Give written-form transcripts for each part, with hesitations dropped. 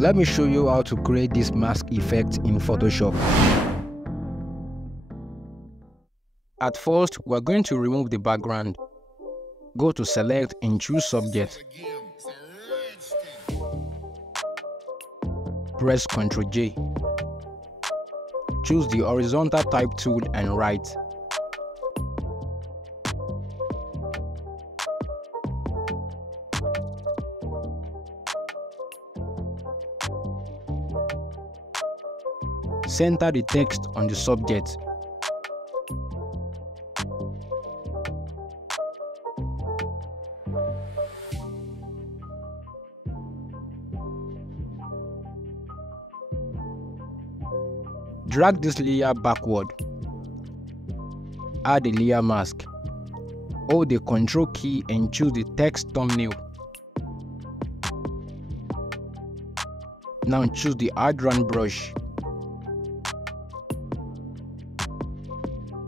Let me show you how to create this mask effect in Photoshop. At first, we're going to remove the background. Go to Select and choose Subject. Press Ctrl J. Choose the horizontal type tool and right. Center the text on the subject. Drag this layer backward. Add a layer mask. Hold the Ctrl key and choose the text thumbnail. Now choose the Add-Run brush.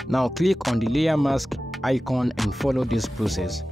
Now click on the layer mask icon and follow this process.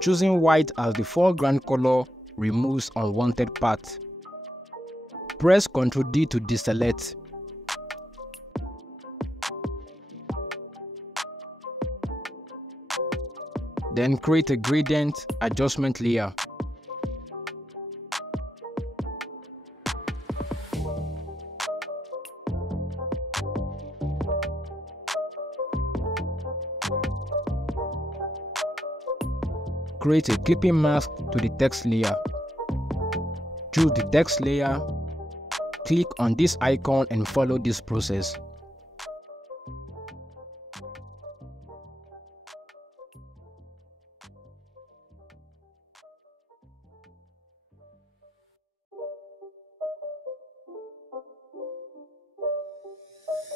Choosing white as the foreground color removes unwanted part. Press Ctrl D to deselect. Then create a gradient adjustment layer. Create a clipping mask to the text layer. Choose the text layer, click on this icon and follow this process.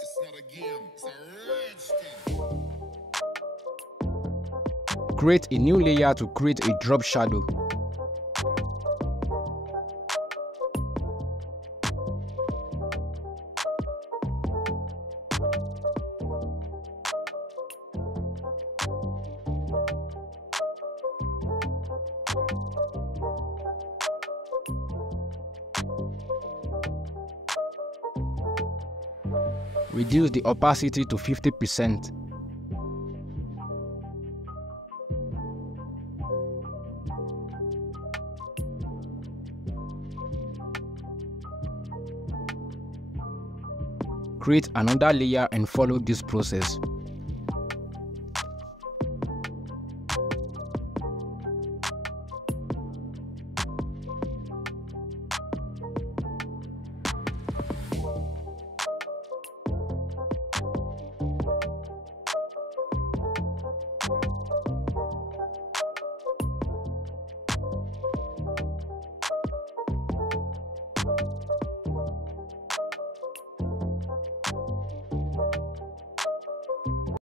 It's not a game, it's a rich thing. Create a new layer to create a drop shadow. Reduce the opacity to 50%. Create another layer and follow this process.